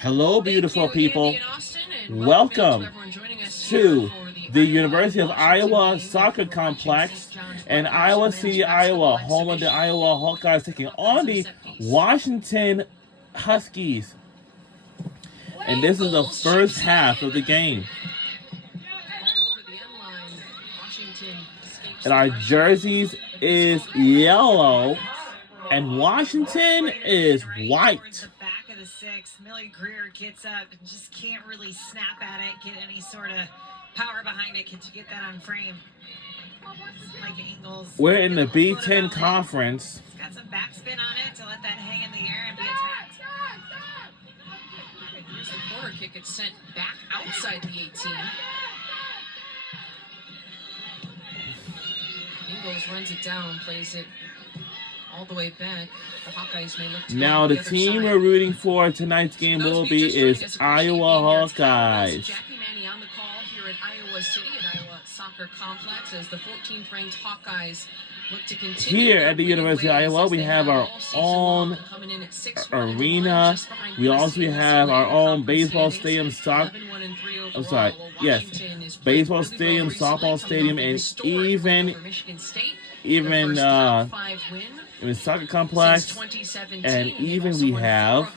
Hello, beautiful people. Welcome to the University of Iowa Soccer Complex in Iowa City, Iowa, home of the Iowa Hawkeyes taking on the Washington Huskies. And this is the first half of the game. And our jerseys is yellow, and Washington is white. Millie Greer gets up and just can't really snap at it, get any sort of power behind it. Can you get that on frame? Like Ingles. We're in the B10 conference. It's got some backspin on it to let that hang in the air and be attacked. Here's the corner kick. It's sent back outside the 18. Ingles runs it down, plays it all the way back. The Hawkeyes may look to now the team we're rooting for tonight's game will be is Iowa Hawkeyes. Jackie Manny on the call here at Iowa City at Iowa Soccer Complex as the 14th ranked Hawkeyes look to continue. Here at the University of Iowa, we have our own arena. We also have our own baseball stadium, baseball stadium, softball stadium, and even soccer complex, and even we have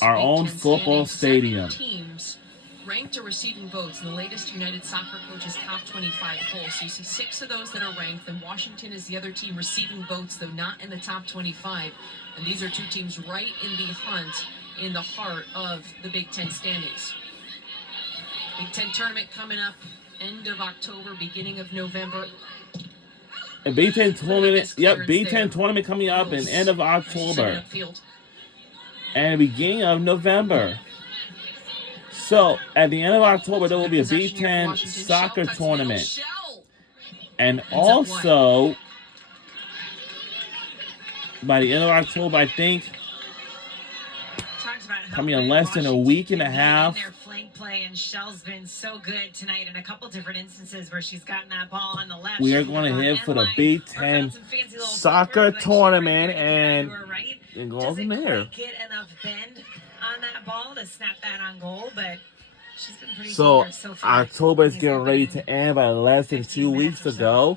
our own football stadium. Ranked or receiving votes in the latest United Soccer Coaches Top 25 poll. So you see 6 of those that are ranked, and Washington is the other team receiving votes, though not in the top 25. And these are 2 teams right in the hunt, in the heart of the Big Ten standings. Big Ten tournament coming up end of October, beginning of November. A Big Ten tournament, Big Ten tournament coming up in end of October and beginning of November. So at the end of October, there will be a Big Ten soccer tournament, and also by the end of October, I think, coming in less than a week and a half. Play and Shell's been so good tonight in a couple different instances where she's gotten that ball on the left. We are going to hit for the Big Ten soccer tournament and go from there. Get enough bend on that ball to snap that on goal, but she's been pretty so far. October is getting ready to end by less than 2 weeks to go.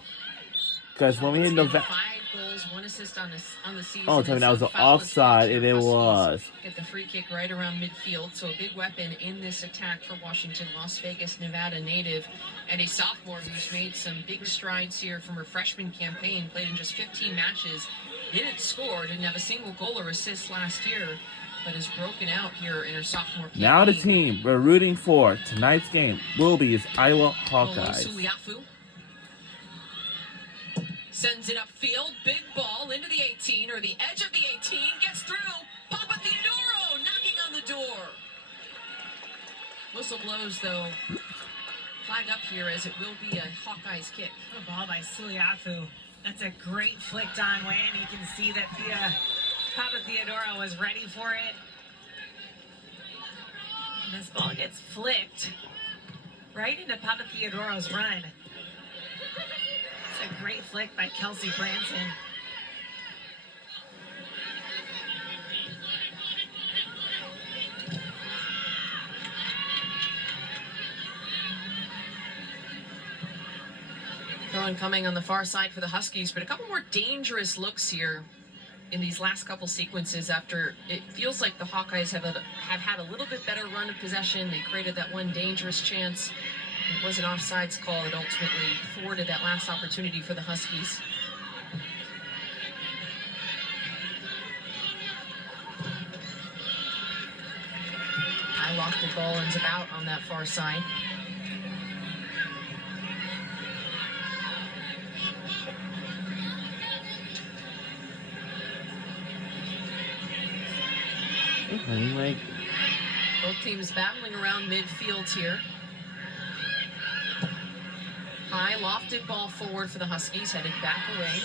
Because when we hit November. 5 goals, 1 assist on the season. Oh, tell me that was an offside, and it was. Get the free kick right around midfield, so a big weapon in this attack for Washington, Las Vegas, Nevada native, and a sophomore who's made some big strides here from her freshman campaign, played in just 15 matches, didn't score, didn't have a single goal or assist last year, but has broken out here in her sophomore campaign. Now the team we're rooting for tonight's game will be is Iowa Hawkeyes. Sends it upfield, big ball into the 18, or the edge of the 18, gets through, Papa Theodoro knocking on the door. Whistle blows, though. Flag up here as it will be a Hawkeyes kick. A ball by Suliafu. That's a great flicked on way, and you can see that Papa Theodoro was ready for it. And this ball gets flicked right into Papa Theodoro's run. A great flick by Kelsey Branson. Throw coming on the far side for the Huskies, but a couple more dangerous looks here in these last couple sequences after it feels like the Hawkeyes have had a little bit better run of possession. They created that one dangerous chance. It was an offsides call that ultimately thwarted that last opportunity for the Huskies. High lofted ball ends about on that far side. Both teams battling around midfield here. High lofted ball forward for the Huskies, headed back away.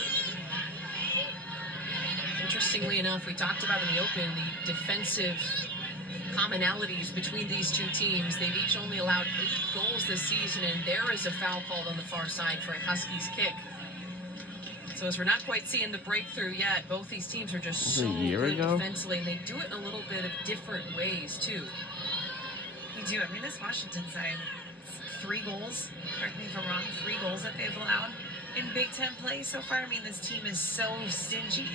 Interestingly enough, we talked about in the open the defensive commonalities between these two teams. They've each only allowed 8 goals this season, and there is a foul called on the far side for a Huskies kick. So as we're not quite seeing the breakthrough yet, both these teams are just so A year good ago? defensively, and they do it in a little bit of different ways too. We do. I mean, this Washington side, 3 goals. Correct me if I'm wrong. 3 goals that they've allowed in Big Ten play so far. I mean, this team is so stingy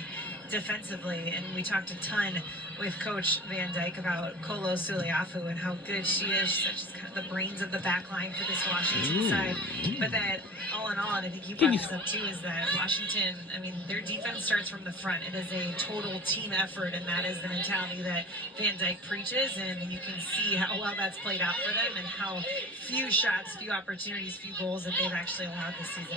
defensively, and we talked a ton with Coach Van Dyke about Kolo Suliafu and how good she is. She's kind of the brains of the back line for this Washington side. But that, all in all, and I think you brought this up too, is that Washington, I mean, their defense starts from the front. It is a total team effort, and that is the mentality that Van Dyke preaches, and you can see how well that's played out for them and how few shots, few opportunities, few goals that they've actually allowed this season.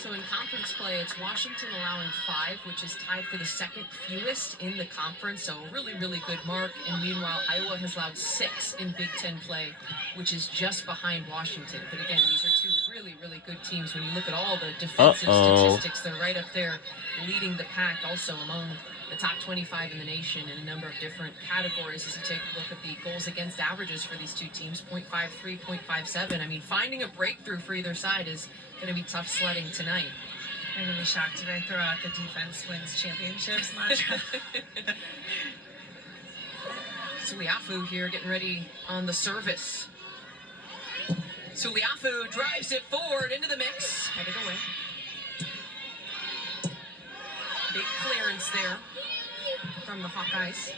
So in conference play, it's Washington allowing 5, which is tied for the second fewest in the conference. So a really, really good mark. And meanwhile, Iowa has allowed 6 in Big Ten play, which is just behind Washington. But again, these are 2 really, really good teams. When you look at all the defensive statistics, they're right up there leading the pack also among the top 25 in the nation in a number of different categories. As you take a look at the goals against averages for these 2 teams, 0.53, 0.57. I mean, finding a breakthrough for either side is going to be tough sledding tonight. I'm going to be shocked if I throw out the defense wins championships mantra. Suliafu here getting ready on the service. Suliafu drives it forward into the mix. Headed away. Big clearance there from the Hawkeyes.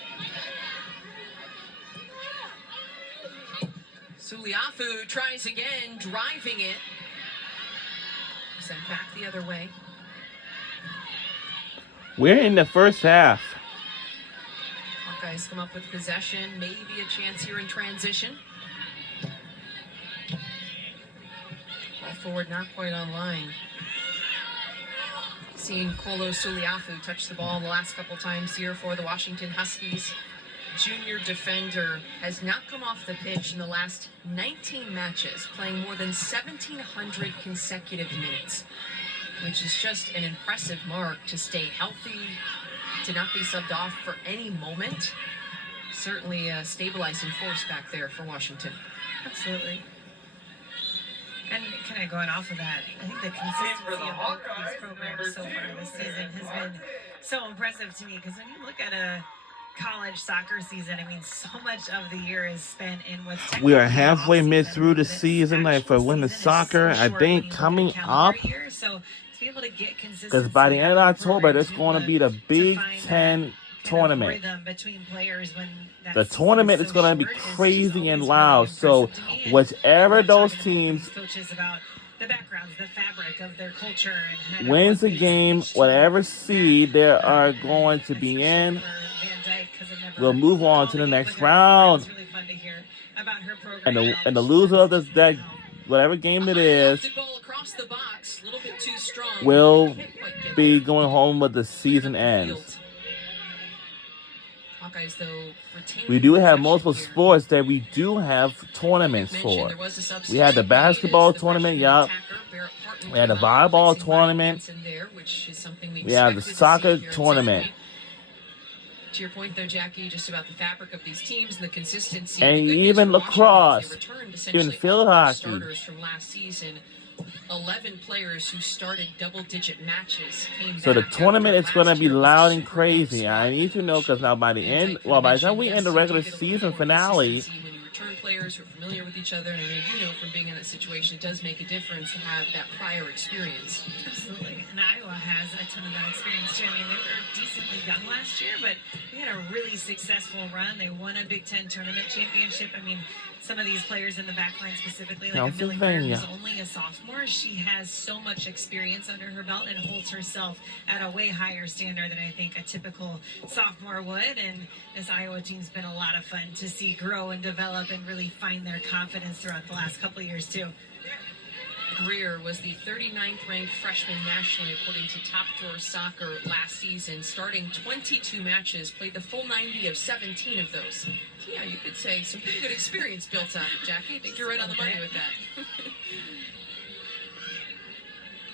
Suliafu tries again, driving it. Sent back the other way. We're in the first half. Hawkeyes come up with possession, maybe a chance here in transition. Ball forward, not quite online. Seen Kolo Suliafu touch the ball the last couple times here for the Washington Huskies. Junior defender has not come off the pitch in the last 19 matches, playing more than 1,700 consecutive minutes, which is just an impressive mark to stay healthy, to not be subbed off for any moment. Certainly a stabilizing force back there for Washington. Absolutely. And kind of going off of that, I think the consistency of both these programs so far this season has been so impressive to me, because when you look at a college soccer season, I mean, so much of the year is spent in what's technically We are halfway mid through the but season. Like for actual women's season is soccer, so I short think when you look at coming a calendar up, year. So to be able to get consistency because by the end of out October, programs, there's you going to be the to Big find that Ten kind of tournament. rhythm between players when that The season tournament is so going to be short is just crazy and always loud. really So impressive to me. And whichever I'm those talking to teams these coaches about the backgrounds, the fabric of their culture, and kind of wins what the makes game, each team whatever that seed they are going to be especially in, for Van Dyke, 'cause I've never we'll move on called to the a game next with her. round. It's really fun to hear about her program And all the that she loser does of this to that help. whatever game it A is high lofted ball across the box, a little bit too strong. will Can't quite get be there. going home with the season Cleared up the ends. field. Hawkeyes, though, retaining We do have possession multiple here. sports that we do have tournaments Mentioned for. there was a We substitution had the made basketball as the tournament, freshman yup. attacker, Barrett Parton, We had the came out, volleyball replacing Maya tournament. Hansen there, which is something we We have the expected to see soccer here at tournament. Southgate. To your point, though, Jackie, just about the fabric of these teams and the consistency. And the good even news for Washington lacrosse, is they returned even essentially field all of their hockey. starters from last season. 11 players who started double-digit matches came So the back tournament after is going to last be year was a loud and super young crazy. I squad need to know coach. because now by the And end, Dyke well, by the mentioned, time we yes, end the you do regular get a little season more finale, consistency when you return players who are familiar with each other, and I know you know from being in that situation, it does make a difference to have that prior experience. Absolutely. And Iowa has a ton of that experience too. I mean, they were decently young last year, but they had a really successful run. They won a Big Ten tournament championship. I mean, some of these players in the back line specifically, like Millie Greer, Pennsylvania. who's only a sophomore, she has so much experience under her belt and holds herself at a way higher standard than I think a typical sophomore would. And this Iowa team's been a lot of fun to see grow and develop and really find their confidence throughout the last couple of years too. Greer was the 39th ranked freshman nationally according to Top Drawer Soccer last season, starting 22 matches, played the full 90 of 17 of those. So yeah, you could say some pretty good experience built up, Jackie. I think you're right on the money with that.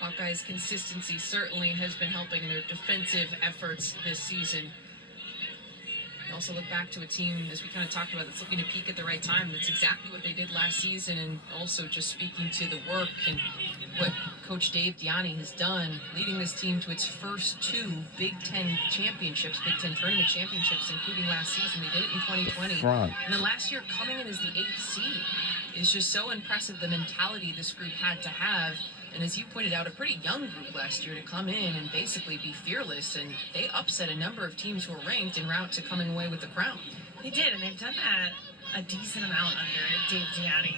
Hawkeye's consistency certainly has been helping their defensive efforts this season. Also look back to a team, as we kind of talked about, that's looking to peak at the right time. That's exactly what they did last season, and also just speaking to the work and what Coach Dave Diani has done, leading this team to its first 2 Big Ten championships, Big Ten tournament championships, including last season. They did it in 2020. Front. And then last year, coming in as the 8th seed is just so impressive, the mentality this group had to have. And as you pointed out, a pretty young group last year to come in and basically be fearless. And they upset a number of teams who were ranked en route to coming away with the crown. They did, and they've done that a decent amount under Dave Diani.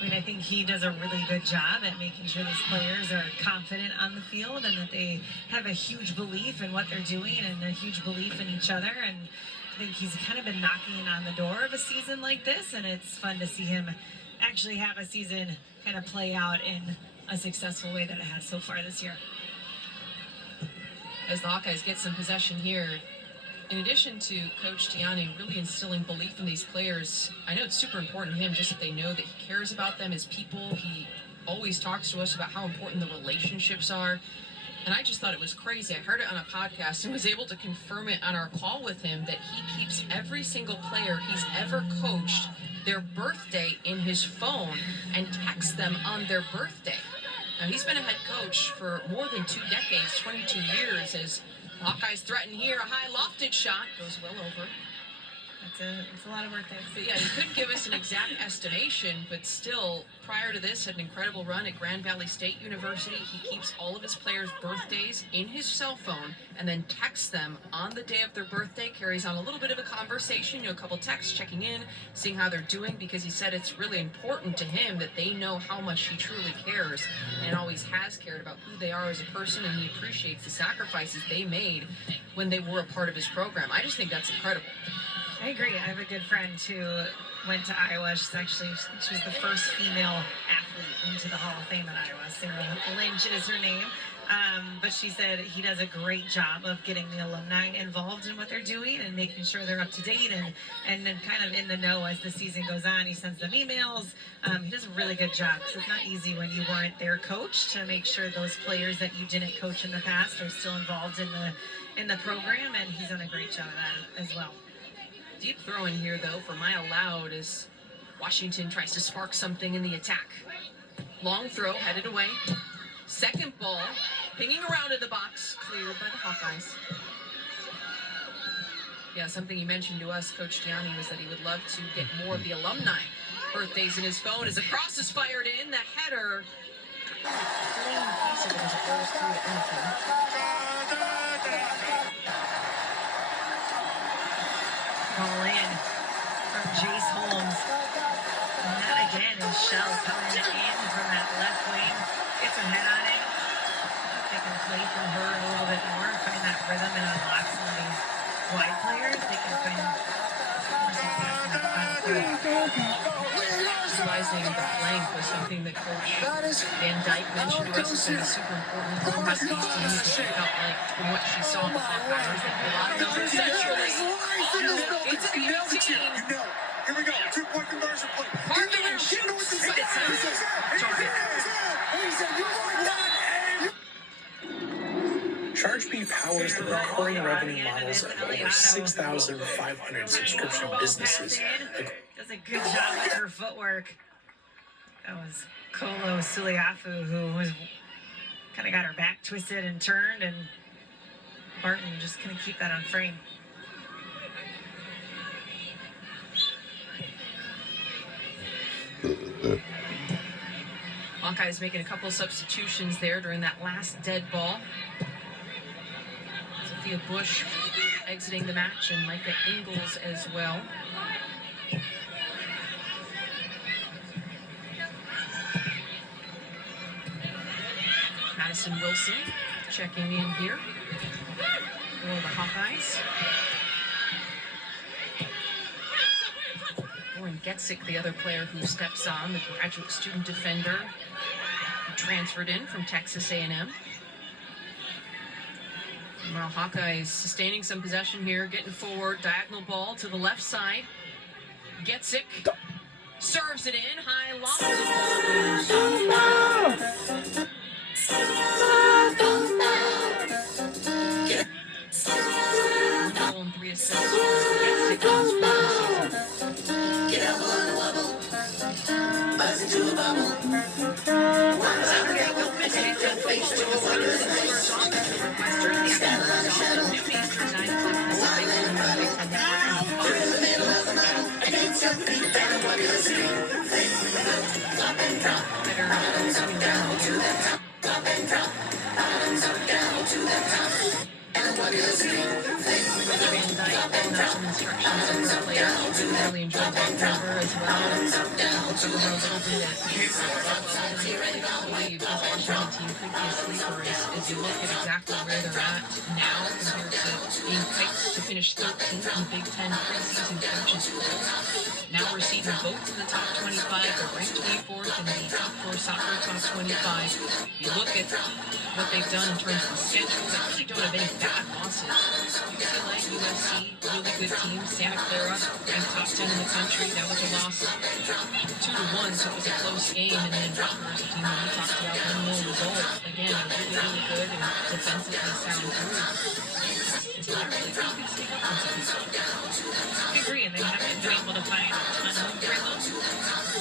I mean, I think he does a really good job at making sure these players are confident on the field and that they have a huge belief in what they're doing and a huge belief in each other. And I think he's kind of been knocking on the door of a season like this, and it's fun to see him actually have a season kind of play out in a successful way that it has so far this year. As the Hawkeyes get some possession here, in addition to Coach Diani really instilling belief in these players, I know it's super important to him just that they know that he cares about them as people. He always talks to us about how important the relationships are. And I just thought it was crazy. I heard it on a podcast and was able to confirm it on our call with him that he keeps every single player he's ever coached their birthday in his phone and texts them on their birthday. Now, he's been a head coach for more than 2 decades, 22 years, as Hawkeyes threaten here. A high lofted shot goes well over. It's a lot of work there. But yeah, he couldn't give us an exact estimation, but still, prior to this, had an incredible run at Grand Valley State University. He keeps all of his players' birthdays in his cell phone and then texts them on the day of their birthday, carries on a little bit of a conversation, a couple texts, checking in, seeing how they're doing, because he said it's really important to him that they know how much he truly cares and always has cared about who they are as a person, and he appreciates the sacrifices they made when they were a part of his program. I just think that's incredible. I agree. I have a good friend who went to Iowa. She was the first female athlete into the Hall of Fame at Iowa. Sarah Lynch is her name. But she said he does a great job of getting the alumni involved in what they're doing and making sure they're up to date and then kind of in the know as the season goes on. He sends them emails. He does a really good job, because it's not easy when you weren't their coach to make sure those players that you didn't coach in the past are still involved in the program, and he's done a great job of that as well. Deep throw in here, though, for Mile Loud as Washington tries to spark something in the attack. Long throw, headed away. Second ball, pinging around in the box, cleared by the Hawkeyes. Yeah, something he mentioned to us, Coach Diani, was that he would love to get more of the alumni birthdays in his phone as a cross is fired in. The header. Ball in from Jace Holmes. And that again is Shell coming in from that left wing. Gets a head on it. They can play from her a little bit more, find that rhythm and unlock some of these wide players. They can find more success in the final third. Utilizing the flank was something that Coach Van Dyke mentioned to us has been super important for the Huskies team. She felt like, from what she saw in the Hawkeyes, that a lot of them were centrally into the 18. Here we go. 2-point conversion play. Hartman shoots. ChargePay powers the recurring revenue models of over 6,500 subscription businesses. Does a good job with her footwork. That was Kolo Suliafu, who was kind of got her back twisted and turned, and Barton just couldn't keep that on frame. Hawkeyes making a couple substitutions there during that last dead ball. Sophia Bush exiting the match, and Micah Ingalls as well. Madison Wilson checking in here for the Hawkeyes. Lauren Getzik, the other player who steps on, the graduate student defender who transferred in from Texas A&M. Well, Hawkeyes sustaining some possession here, getting forward, diagonal ball to the left side. Getzik serves it in, high loft. Goal and 3 assists. Getzik goes for the season. Get up on a wobble, buzz into a bubble. Saturday, Really enjoyed that cover as well. Believe this Washington team could be a sleeper as you look at exactly where they're at now compared to being picked to finish 13th in the Big Ten preseason coaches poll. Now receiving votes in the top 25, they're ranked 24th in the top 4 soccer top 25. You look at what they've done in terms of the schedule, they really don't have any bad losses. UCLA, USC, really good teams. Santa Clara, ranked top 10 in the country. That was a loss 2-1, so it was a close game. And then Rutgers, a team that we talked about, 1-0 result. Again, a really, really good and defensively sound group. It's not really good sneak up on some people. I agree, and they haven't been able to find a ton of rhythm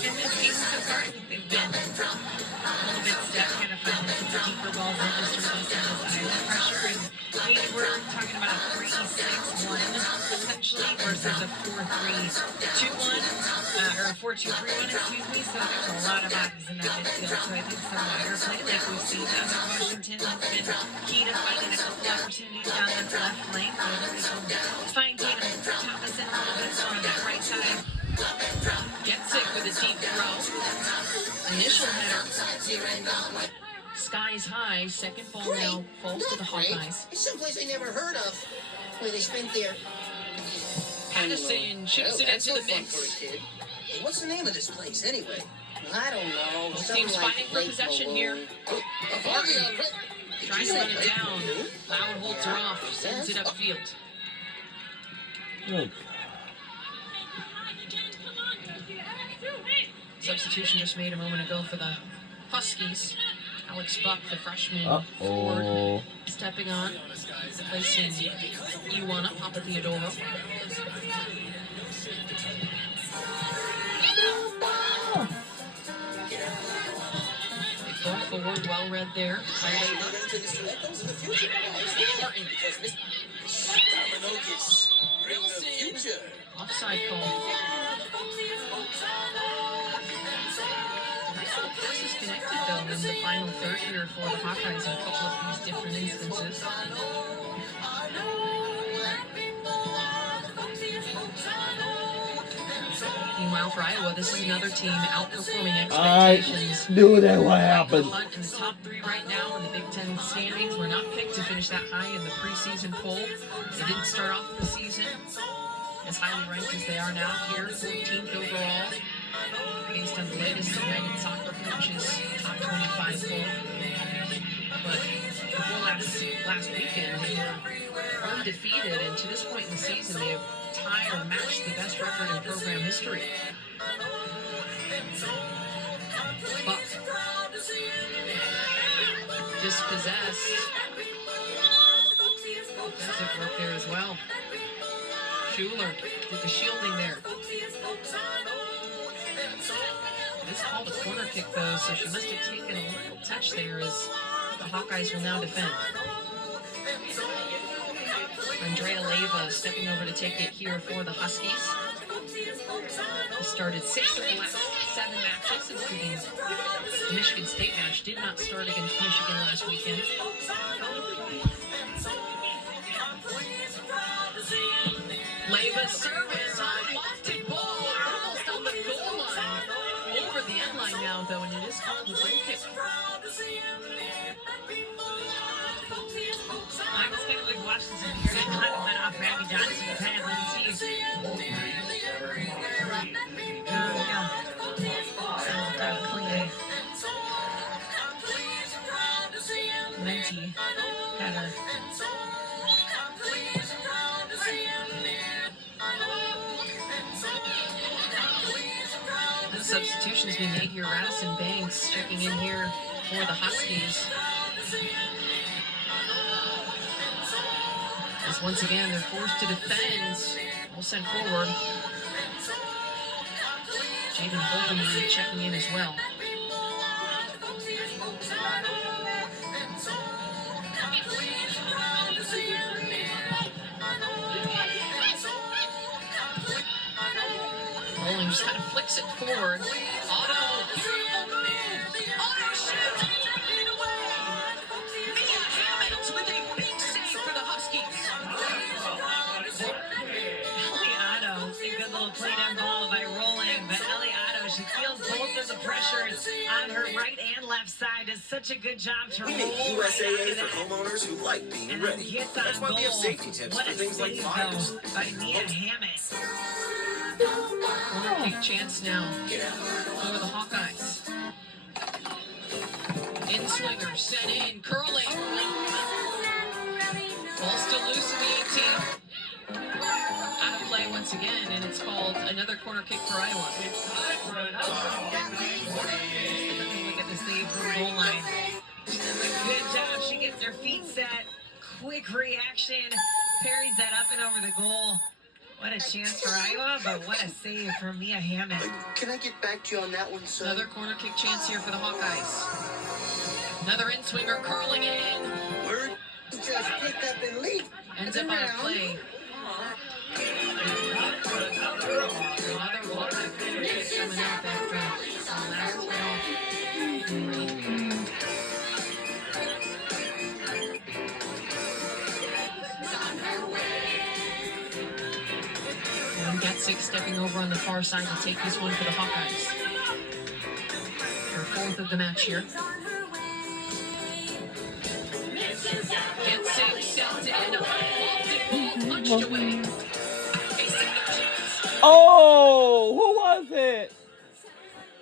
in this game so far. I think they've been a little bit stuck, kind of finding some deeper balls in just releasing this Iowa pressure. And I mean, we're talking about a 3-6-1 essentially versus a 4-3-2-1 or a 4-2-3-1, excuse me. So there's a lot of bodies in that midfield. So I think some wider play, like we've seen out of Washington, has been key to finding a couple opportunities down that left lane. Whether they can find Tatum Thomas in a little bit more on that right side. Gets it with a deep throw. Initial header. Skies high. Second ball now falls to the Hawkeyes. It's someplace I never heard of. Where they spent their... Addison chips it into the mix. Hey, what's the name of this place, anyway? I don't know. Both Something teams like fighting for Lake possession Malone. here. Barton Trying to run it down. Loud holds her off. Sends it upfield. Look. Substitution just made a moment ago for the Huskies. Alex Buck, the freshman forward, stepping on, replacing Iwana Papatheodoro. They go forward, well read there. Wilson, offside call. This is connected though in the final third here for the Hawkeyes in a couple of these different instances. Meanwhile, for Iowa, this is another team outperforming expectations. I knew that would happen. Hunt in the top 3 right now in the Big Ten standings. We're not picked to finish that high in the preseason poll. They didn't start off the season as highly ranked as they are now here, 14th overall, based on the latest United Soccer Coaches top 25 poll. But before last weekend, they were undefeated, and to this point in the season, they have tied or matched the best record in program history. Buck, dispossessed. Defensive work there as well. Schuler did the shielding there. This called a corner kick though, so she must have taken a little touch there as the Hawkeyes will now defend. Andrea Leyva stepping over to take it here for the Huskies. He started 6 of the last 7 matches, including the Michigan State match. Did not start against Michigan last weekend. Leyva's service on a lofted ball, almost on the goal line. Over the end line now, though, and it is called a goal kick. I was kind of like watching some here that kind of went off Randy Johnson, kind of Lindsay. Sounds kind of clean. Lindsay had a... Substitutions being made here. Radisson Banks checking in here for the Huskies. As once again they're forced to defend. All sent forward. Jaden Holden checking in as well. Sterling just kind of flicks it forward. Otto, beautiful move. Otto shoots it away. Mia Hammonds with a big save for the Huskies. Ellie Otto, a good little play down ball by Rowland, but Ellie Otto, she feels both of the pressures on her right and left side. Does such a good job to We roll need right USAA after for that. homeowners who like being And ready. hits on That's why we have goal. safety tips What for a things like save, fires. though, by Mia Hammond. Corner kick chance now for the Hawkeyes. In swinger, set in, curling. Ball still loose in the 18. Out of play once again, and it's called another corner kick for Iowa. Look at the save from goal line. She does a good job. She gets her feet set. Quick reaction. Parries that up and over the goal. What a chance for Iowa, but what a save from Mia Hammond. Can I get back to you on that one, son? Another corner kick chance here for the Hawkeyes. Another in-swinger curling it in. Word. Just pick up and leave. Ends up on a play. Another Hawkeye corner kick coming up after the last one. Getzig stepping over on the far side to take this one for the Hawkeyes. Her fourth of the match here. Getzig sends it in. Lofted ball punched away. A second chance. Oh, who was it?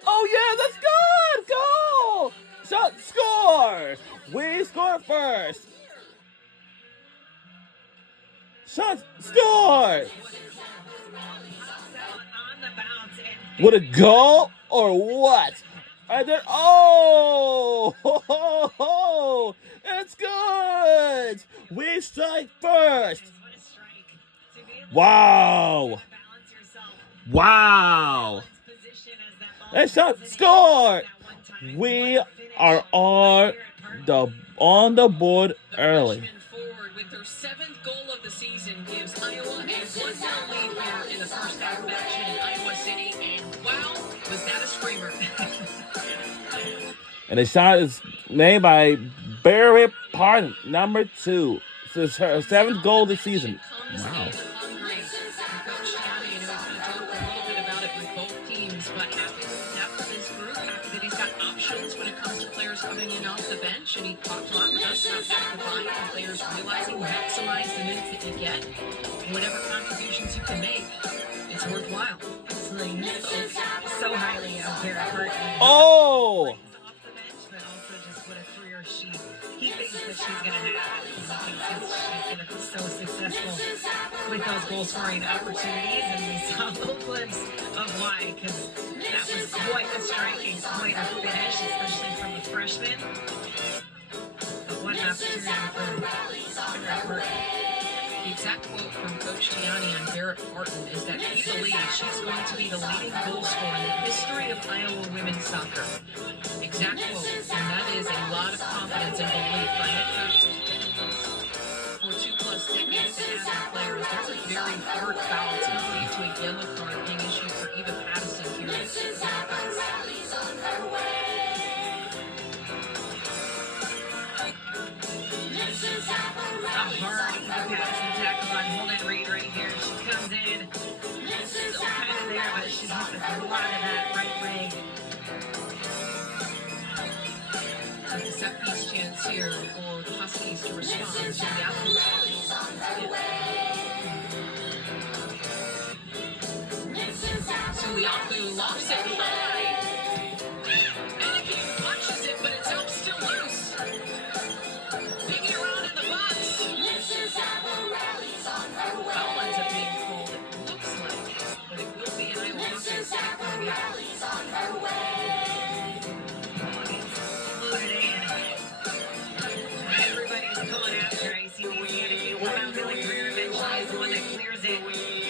Oh yeah, that's good. Goal! Shot, score. We score first. Shot, score. On the bounce and With a goal or what? And then, oh, ho, ho, ho, it's good. We strike first. what a strike. To be able Wow. to balance yourself. Wow. Position as that ball That shot, comes in score. that one time. We What a finish are on the board The early. freshman forward with her 7th goal of the season gives Iowa a 1-0 lead here in the first half of action in Iowa City. And wow, was that a screamer. And the shot is made by Barry Parton, number 2. This is her 7th goal of the season. Comes Wow. in hungry. And Coach Tiani, we kind of talked a little bit about it with both teams, but happy with the depth of his group, happy that he's got options when it comes to players coming in off the bench, and he talked a lot with us about that combined and players realizing maximize the minutes that you get, and whatever contributions you can make, it's worthwhile. Absolutely. He spoke so highly of Barrett Hart. Oh! Off the bench, but also just what a career he thinks that she's going to have. He thinks that she's going to be so successful with those goal scoring opportunities, and we saw little clips of why, because that was quite a striking, quite a finish, especially from the freshman. But what an opportunity for Barrett Hart. The exact quote from Coach Tiani on Barrett Parton is that he believes she's going to be the leading goal scorer in the history of Iowa women's soccer. Exact quote, and that is a lot of confidence and belief by head coach for 2+ decades to have their players. There's a very hard foul to lead to a yellow card being issued for Eva Patterson here at the Hawkeyes. A hard Patterson tackle on Holden Reed right here. She comes in, still kind of there, but she misses a lot of that right leg. It's a set piece chance here for the Huskies to respond to the outlet. Suliaku lofts it high. And he punches it, but it's still loose. Picking around in the box. Foul ends up being called, it looks like, but it will be an Iowa Hawkeyes kick coming out. Loaded in. Everybody's going after Icy Lee. One out Billy Greer eventually is the one that clears it.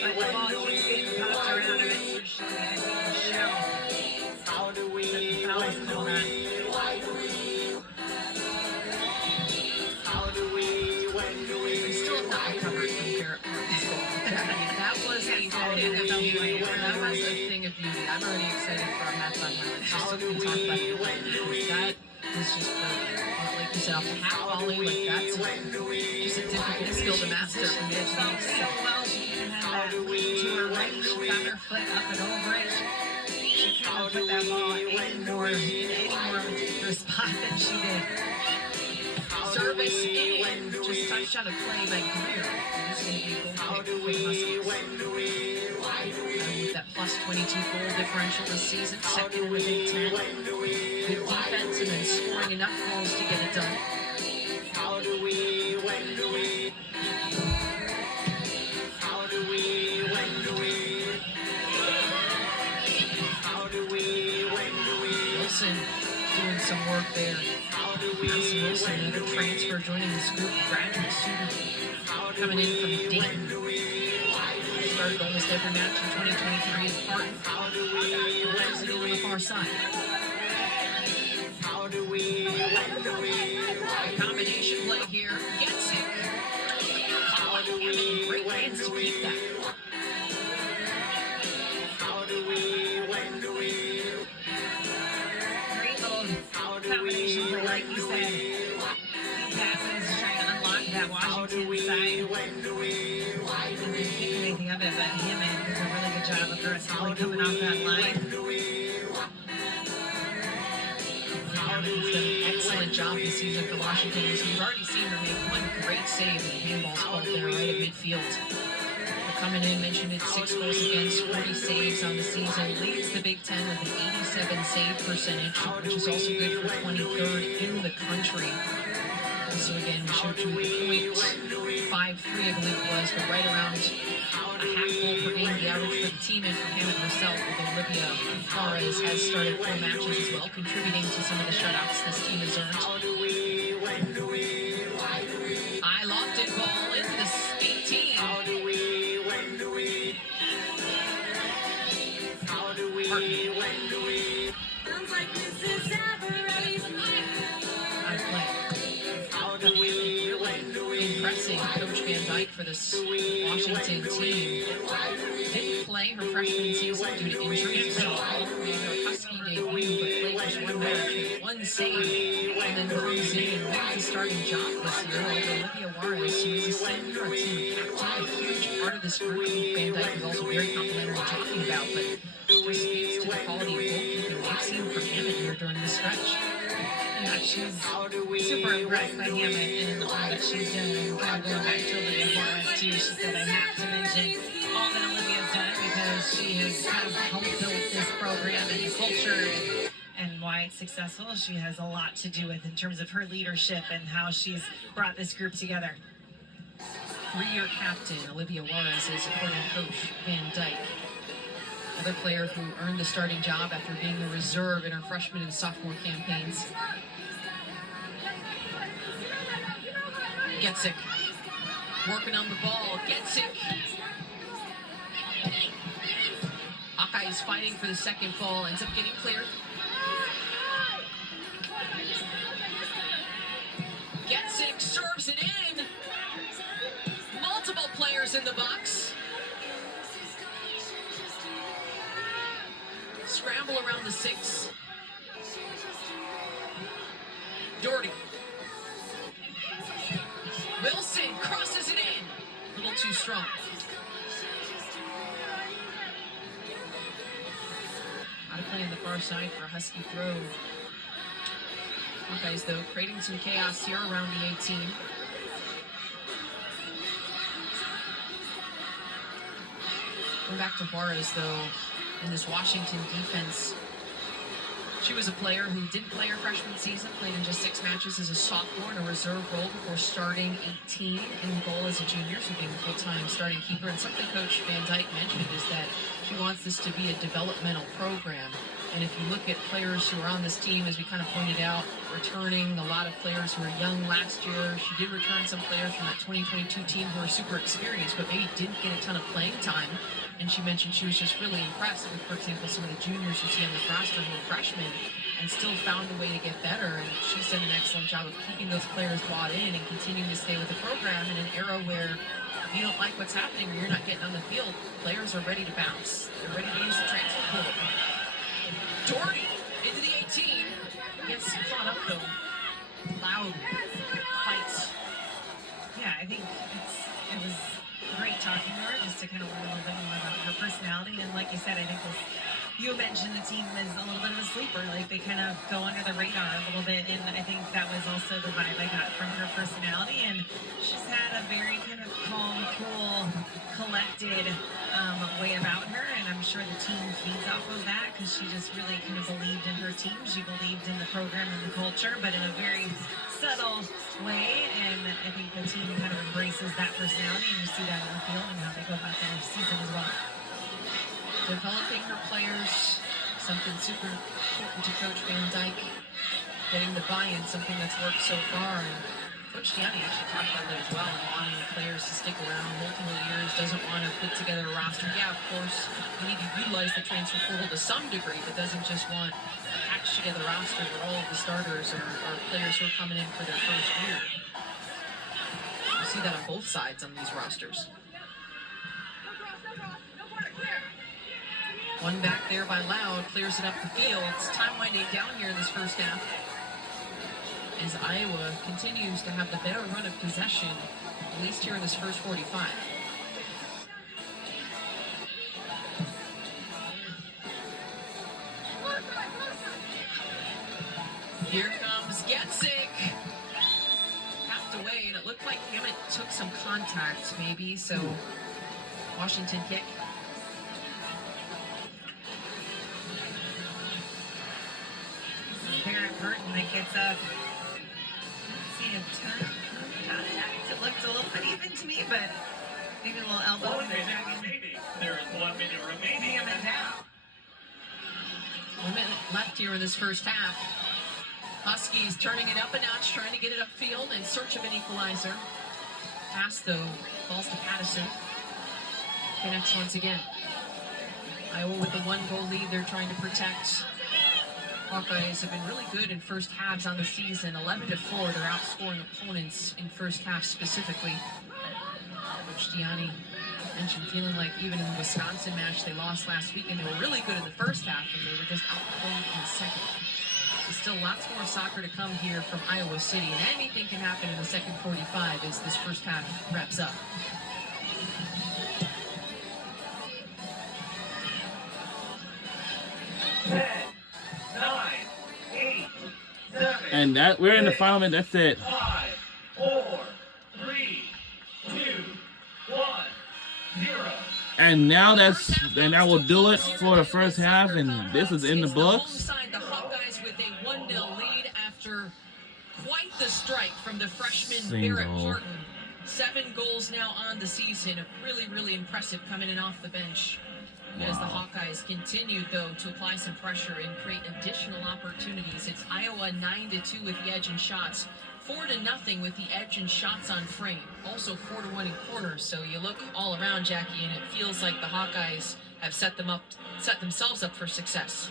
But the ball keeps getting popped around eventually. She's going to be a shell. that was a thing of beauty. I'm already excited for our halftime highlights. Just so we can talk about it. That is just brilliant. Like you said, off the half volley, like that's just a difficult skill to master from the edge of the box. So well, she didn't have that lead to her right. She got her foot up and over it. She couldn't put that ball any more of a deeper spot than she did. Service in, just touched on a play by Greer. It's going to be a goal kick for the Huskies. With that plus 22 goal differential this season, second in the Big Ten. Good defense and then scoring enough goals to get it done. Wilson doing some work there. Madison Wilson, another transfer joining this group, graduate student coming in from Dayton. Started almost every match in 2023 as part of Hawkeyes on the far side. Combination play here, gets it. Great hands to keep that. Combination play, like you said. He passes, trying to unlock that Washington side. And they can't do anything of it, but Hammond does a really good job of her Holly coming off that line. Hammond's done an excellent job this season for Washington. As we've already seen her make one great save, and the handball's called there right at midfield. Coming in, mentioned it, 6 goals against, 40 saves on the season, leads the Big Ten with an 87 save percentage, which is also good for 23rd in the country. Also, again, we showed you the .53, I believe it was, but right around a half goal per game, the average for the team, and for Hammond herself, with Olivia Flores has started 4 matches as well, contributing to some of the shutouts this team has earned. High lofted ball into the 18. Impressing Coach Van Dyke for this Washington team. Didn't play her freshman season due to injuries, so made her Husky debut, but played just 1 match with 1 save, and then comes in and wins the starting job this year over Olivia Juarez, who is a senior team captain, a huge part of this group. Van Dyke is also very complimentary talking about, but just speaks to the quality of goalkeeping they've seen from Hammond here during this stretch. Yeah, she's super impressed by Hammond and all that she's done. And kind of going back to Olivia Juarez too, she said I have to mention all that Olivia's done because she has kind of helped build this program and the culture and why it's successful. She has a lot to do with in terms of her leadership and how she's brought this group together. 3-year captain Olivia Juarez is according to Coach Van Dyke. Another player who earned the starting job after being a reserve in her freshman and sophomore campaigns. Getzig working on the ball. Getzig. Hawkeyes fighting for the second ball. Ends up getting cleared. Getzig serves it in. Multiple players in the box. Scramble around the 6. Doherty. Wilson crosses it in. A little too strong. Out of play on the far side for a Husky throw. Hawkeyes, though, creating some chaos here around the 18. Going back to Juarez, though, in this Washington defense. She was a player who didn't play her freshman season, played in just 6 matches as a sophomore in a reserve role before starting 18 in goal as a junior, so being a full-time starting keeper. And something Coach Van Dyke mentioned is that she wants this to be a developmental program. And if you look at players who are on this team, as we kind of pointed out, returning a lot of players who were young last year. She did return some players from that 2022 team who are super experienced, but maybe didn't get a ton of playing time. And she mentioned she was just really impressed with, for example, some of the juniors you see on the roster who are freshmen and still found a way to get better. And she's done an excellent job of keeping those players bought in and continuing to stay with the program in an era where if you don't like what's happening or you're not getting on the field, players are ready to bounce. They're ready to personality. And like you said, I think you mentioned the team is a little bit of a sleeper. Like they kind of go under the radar a little bit. And I think that was also the vibe I got from her personality. And she's had a very kind of calm, cool, collected way about her. And I'm sure the team feeds off of that because she just really kind of believed in her team. She believed in the program and the culture, but in a very subtle way. And I think the team kind of embraces that personality. And you see that on the field and how they go about their season as well. Developing her players, something super important to Coach Van Dyke. Getting the buy-in, something that's worked so far. And Coach Gianni actually talked about that as well, and wanting the players to stick around multiple years, doesn't want to put together a roster. Yeah, of course, we need to utilize the transfer portal to some degree, but doesn't just want a patched together roster where all of the starters are players who are coming in for their first year. You see that on both sides on these rosters. One back there by Loud, clears it up the field. It's time winding down here in this first half, as Iowa continues to have the better run of possession, at least here in this first 45. Here comes Getzig. Tapped away, and it looked like Hammett took some contact, maybe, so Washington kick. Barrett Burton that gets up. See him turn contact. It looked a little uneven to me, but maybe a little elbow in the dragon. There is 1 minute remaining. Hammond down. 1 minute left here in this first half. Huskies turning it up a notch, trying to get it upfield in search of an equalizer. Pass, though, falls to Pattison. Connects once again. Iowa with the 1-goal lead they're trying to protect. Hawkeyes have been really good in first halves on the season. 11-4, they're outscoring opponents in first half specifically. Coach Gianni mentioned feeling like even in the Wisconsin match they lost last week, and they were really good in the first half, and they were just outplayed in the second. There's still lots more soccer to come here from Iowa City, and anything can happen in the second 45 as this first half wraps up. And that we're in the final minute. That's it. 5, 4, 3, 2, 1, 0. And now that will do it for the first half. And this is in the books. Alongside the Hawkeyes with a 1-0 lead after quite the strike from the freshman Barrett Horton. 7 goals now on the season. Really, really impressive coming in off the bench. As the Hawkeyes continued, though, to apply some pressure and create additional opportunities. It's Iowa 9-2 with the edge and shots, 4-0 with the edge and shots on frame. Also 4-1 in corners. So you look all around, Jackie, and it feels like the Hawkeyes have set themselves up for success.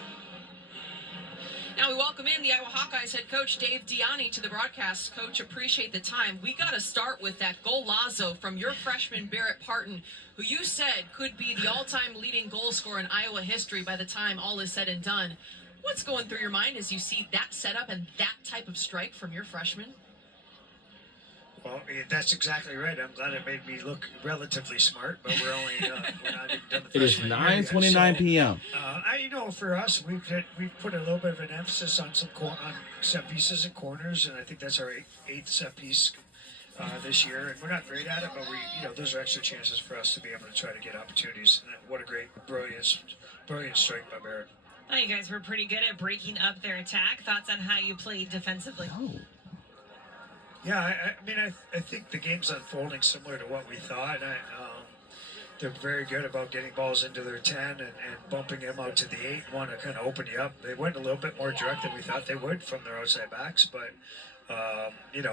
Now we welcome in the Iowa Hawkeyes head coach Dave Diani to the broadcast. Coach, appreciate the time. We got to start with that golazo from your freshman Barrett Parton, who you said could be the all-time leading goal scorer in Iowa history by the time all is said and done. What's going through your mind as you see that setup and that type of strike from your freshman? Well, that's exactly right. I'm glad it made me look relatively smart, but we're not even done the It is freshman year yet. 9:29 p.m. For us, we've put a little bit of an emphasis on on set pieces and corners, and I think that's our eighth set piece this year. And we're not great at it, but those are extra chances for us to be able to try to get opportunities. And what a brilliant strike by Barrett. Well, you guys were pretty good at breaking up their attack. Thoughts on how you played defensively? Yeah, I think the game's unfolding similar to what we thought. They're very good about getting balls into their 10 and bumping them out to the 8 and want to kind of open you up. They went a little bit more direct than we thought they would from their outside backs, but,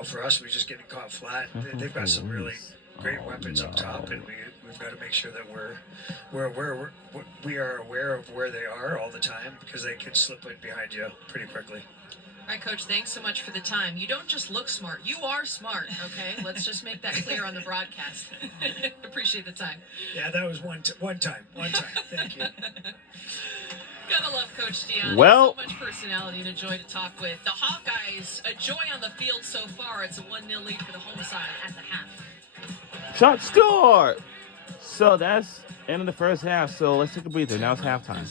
for us, we're just getting caught flat. They've got some really great weapons up top, and we've got to make sure that we are aware of where they are all the time, because they can slip in behind you pretty quickly. All right, Coach, thanks so much for the time. You don't just look smart. You are smart, okay? Let's just make that clear on the broadcast. Appreciate the time. Yeah, that was one time. Thank you. Gotta love Coach Dion. Well, So much personality and a joy to talk with. The Hawkeyes, a joy on the field so far. It's a 1-0 lead for the home side at the half. Shot scored. So that's end of the first half. So let's take a breather. Now it's halftime.